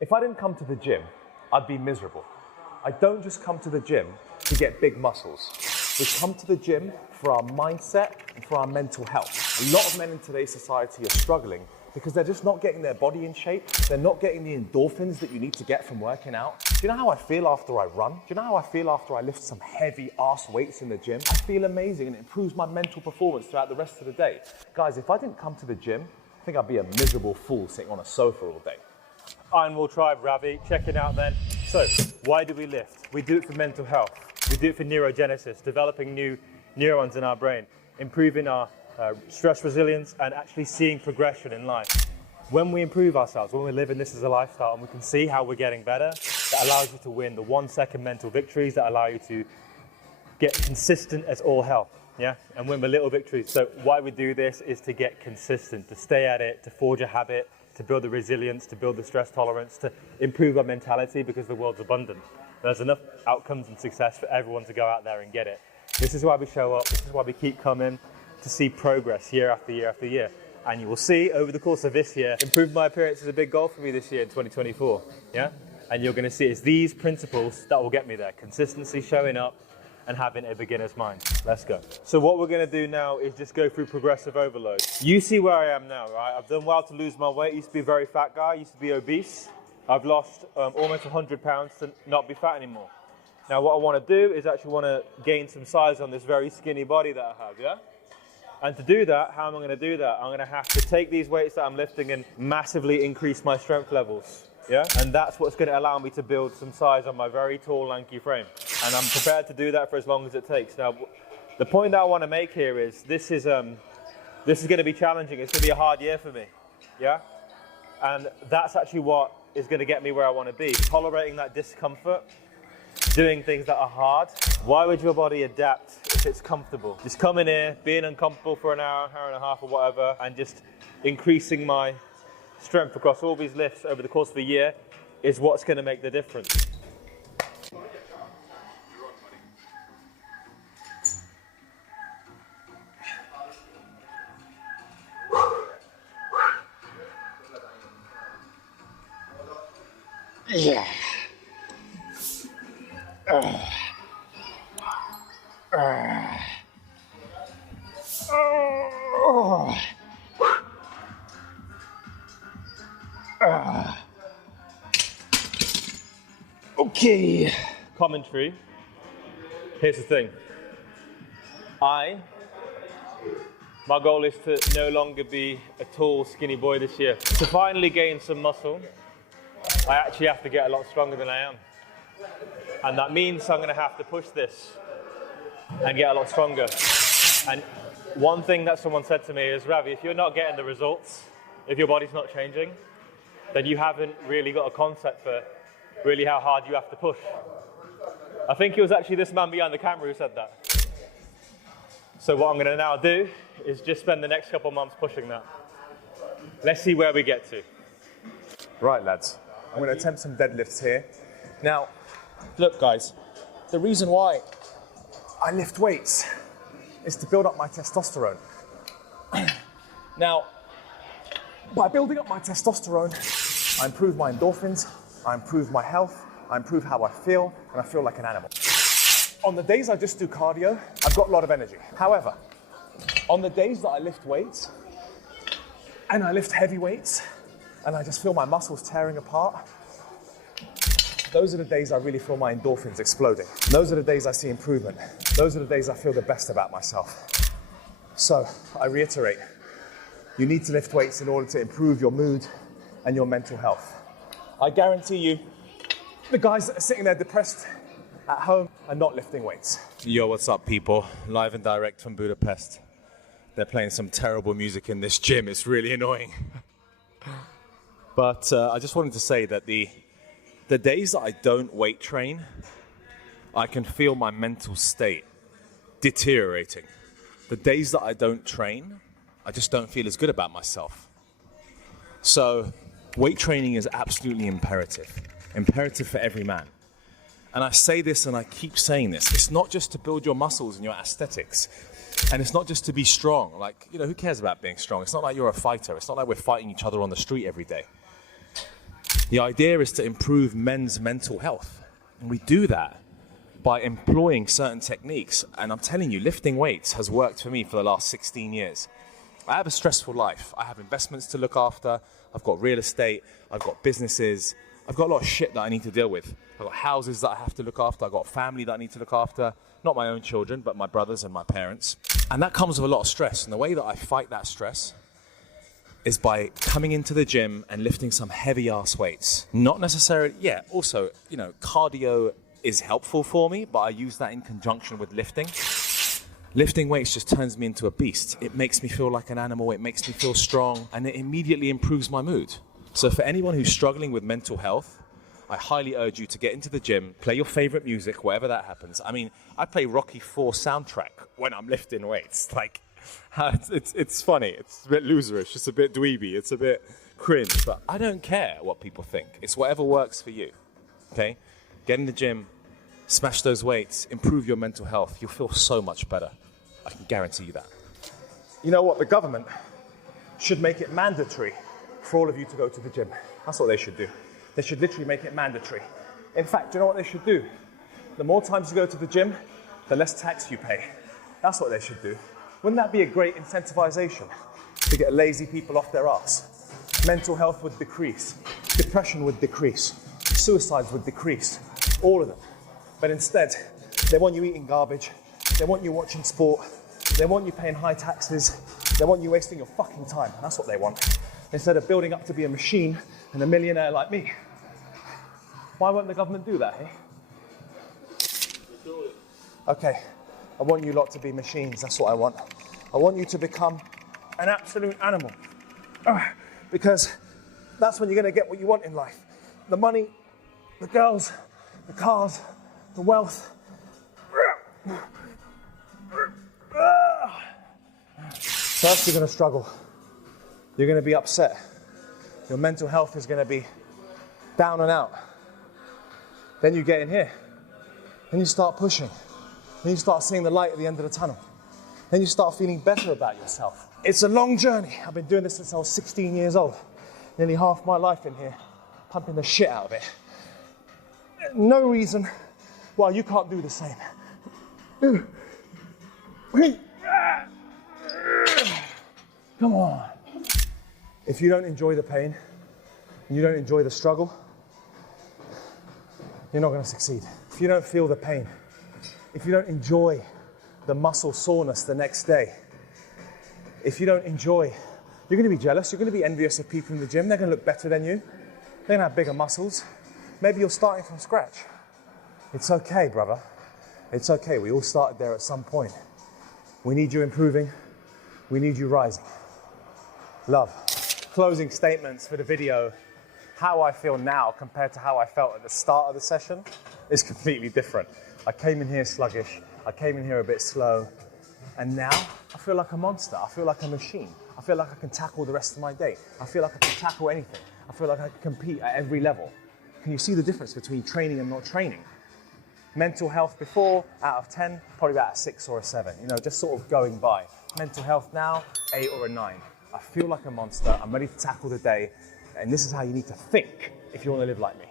If I didn't come to the gym, I'd be miserable. I don't just come to the gym to get big muscles. We come to the gym for our mindset and for our mental health. A lot of men in today's society are struggling because they're just not getting their body in shape. They're not getting the endorphins that you need to get from working out. Do you know how I feel after I run? Do you know how I feel after I lift some heavy ass weights in the gym? I feel amazing and it improves my mental performance throughout the rest of the day. Guys, if I didn't come to the gym, I think I'd be a miserable fool sitting on a sofa all day. Ironwall Tribe, Ravi, check it out then. So, why do we lift? We do it for mental health. We do it for neurogenesis, developing new neurons in our brain, improving our stress resilience and actually seeing progression in life. When we improve ourselves, when we're living this as a lifestyle and we can see how we're getting better, that allows you to win the 1-second mental victories that allow you to get consistent as all hell, yeah? And win the little victories. So why we do this is to get consistent, to stay at it, to forge a habit, to build the resilience, to build the stress tolerance, to improve our mentality because the world's abundant. There's enough outcomes and success for everyone to go out there and get it. This is why we show up, this is why we keep coming, to see progress year after year after year. And you will see over the course of this year, improving my appearance is a big goal for me this year in 2024, yeah? And you're gonna see it's these principles that will get me there. Consistency, showing up, and having a beginner's mind. Let's go. So what we're gonna do now is just go through progressive overload. You see where I am now, right? I've done well to lose my weight. I used to be a very fat guy, I used to be obese. I've lost almost 100 pounds to not be fat anymore. Now what I wanna do is actually wanna gain some size on this very skinny body that I have, yeah? And to do that, how am I going to do that? I'm going to have to take these weights that I'm lifting and massively increase my strength levels, yeah? And that's what's going to allow me to build some size on my very tall, lanky frame. And I'm prepared to do that for as long as it takes. Now, the point that I want to make here is this is going to be challenging. It's going to be a hard year for me, yeah? And that's actually what is going to get me where I want to be. Tolerating that discomfort, doing things that are hard. Why would your body adapt if it's comfortable? Just coming here, being uncomfortable for an hour, hour and a half or whatever, and just increasing my strength across all these lifts over the course of a year is what's going to make the difference. Yeah. Okay. Commentary. Here's the thing. My goal is to no longer be a tall, skinny boy this year. To finally gain some muscle, I actually have to get a lot stronger than I am. And that means I'm going to have to push this and get a lot stronger. And one thing that someone said to me is, Ravi, if you're not getting the results, if your body's not changing, then you haven't really got a concept for really how hard you have to push. I think it was actually this man behind the camera who said that. So what I'm going to now do is just spend the next couple of months pushing that. Let's see where we get to. Right, lads, I'm going to attempt some deadlifts here. Now, look guys, the reason why I lift weights is to build up my testosterone. Now, by building up my testosterone, I improve my endorphins, I improve my health, I improve how I feel, and I feel like an animal. On the days I just do cardio, I've got a lot of energy. However, on the days that I lift weights, and I lift heavy weights, and I just feel my muscles tearing apart, those are the days I really feel my endorphins exploding. Those are the days I see improvement. Those are the days I feel the best about myself. So, I reiterate, you need to lift weights in order to improve your mood and your mental health. I guarantee you, the guys that are sitting there depressed at home are not lifting weights. Yo, what's up, people? Live and direct from Budapest. They're playing some terrible music in this gym. It's really annoying. But I just wanted to say that the days that I don't weight train, I can feel my mental state deteriorating. The days that I don't train, I just don't feel as good about myself. So weight training is absolutely imperative for every man. And I say this and I keep saying this. It's not just to build your muscles and your aesthetics. And it's not just to be strong. Like, who cares about being strong? It's not like you're a fighter. It's not like we're fighting each other on the street every day. The idea is to improve men's mental health. And we do that by employing certain techniques. And I'm telling you, lifting weights has worked for me for the last 16 years. I have a stressful life. I have investments to look after. I've got real estate. I've got businesses. I've got a lot of shit that I need to deal with. I've got houses that I have to look after. I've got family that I need to look after. Not my own children, but my brothers and my parents. And that comes with a lot of stress. And the way that I fight that stress is by coming into the gym and lifting some heavy ass weights. Not necessarily, also, cardio is helpful for me, but I use that in conjunction with lifting. Lifting weights just turns me into a beast. It makes me feel like an animal, it makes me feel strong, and it immediately improves my mood. So for anyone who's struggling with mental health, I highly urge you to get into the gym, play your favorite music, wherever that happens. I mean, I play Rocky IV soundtrack when I'm lifting weights. Like, it's funny, it's a bit loserish, it's a bit dweeby, it's a bit cringe, but I don't care what people think. It's whatever works for you, okay? Get in the gym, smash those weights, improve your mental health. You'll feel so much better. I can guarantee you that. You know what? The government should make it mandatory for all of you to go to the gym. That's what they should do. They should literally make it mandatory. In fact, do you know what they should do? The more times you go to the gym, the less tax you pay. That's what they should do. Wouldn't that be a great incentivization to get lazy people off their ass? Mental health would decrease. Depression would decrease. Suicides would decrease. All of them. But instead, they want you eating garbage. They want you watching sport. They want you paying high taxes. They want you wasting your fucking time. That's what they want. Instead of building up to be a machine and a millionaire like me. Why won't the government do that, hey? Okay, I want you lot to be machines. That's what I want. I want you to become an absolute animal. Because that's when you're going to get what you want in life. The money, the girls, the cars, the wealth. First, you're going to struggle. You're going to be upset. Your mental health is going to be down and out. Then you get in here. Then you start pushing. Then you start seeing the light at the end of the tunnel. Then you start feeling better about yourself. It's a long journey. I've been doing this since I was 16 years old. Nearly half my life in here, pumping the shit out of it. No reason why you can't do the same. Come on. If you don't enjoy the pain, and you don't enjoy the struggle, you're not going to succeed. If you don't feel the pain, if you don't enjoy the muscle soreness the next day, if you don't enjoy, you're going to be jealous, you're going to be envious of people in the gym, they're going to look better than you, they're going to have bigger muscles, maybe you're starting from scratch. It's okay, brother. It's okay, we all started there at some point. We need you improving, we need you rising. Love. Closing statements for the video. How I feel now compared to how I felt at the start of the session is completely different. I came in here sluggish, I came in here a bit slow, and now I feel like a monster, I feel like a machine. I feel like I can tackle the rest of my day. I feel like I can tackle anything. I feel like I can compete at every level. Can you see the difference between training and not training? Mental health before, out of 10, probably about a 6 or a 7, just sort of going by. Mental health now, 8 or a 9. I feel like a monster, I'm ready to tackle the day, and this is how you need to think if you want to live like me.